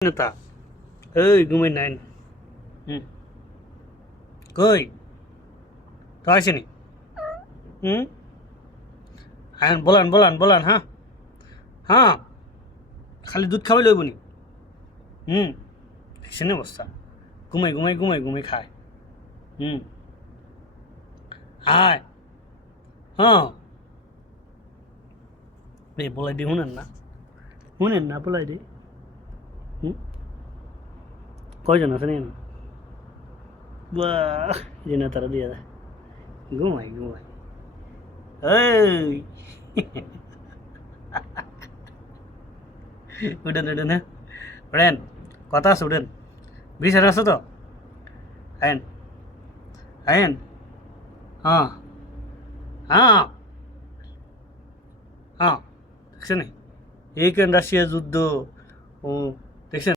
নেতা এই ঘুমাই নাই কই তো আসেনি হুম আয়ন বলান বলান বলান হ্যাঁ হ্যাঁ খালি দুধ খাওয়াই লইব নি সেনে অবস্থা ঘুমাই ঘুমাই ঘুমাই ঘুমাই খায় আয় হ্যাঁ এই বলাই দি শুনেন না বলাই দি কয়জন আছে না বাহ যে না তারা দিয়ে দেয় ঘুমাই ঘুমাই এই উঠেন উঠেন হ্যাঁ উঠেন কথা আছে উঠেন বিছানা আছে তো আইন আইন হ্যাঁ হ্যাঁ হ্যাঁ দেখছেন এই কেন রাশিয়া যুদ্ধ ও দেখছেন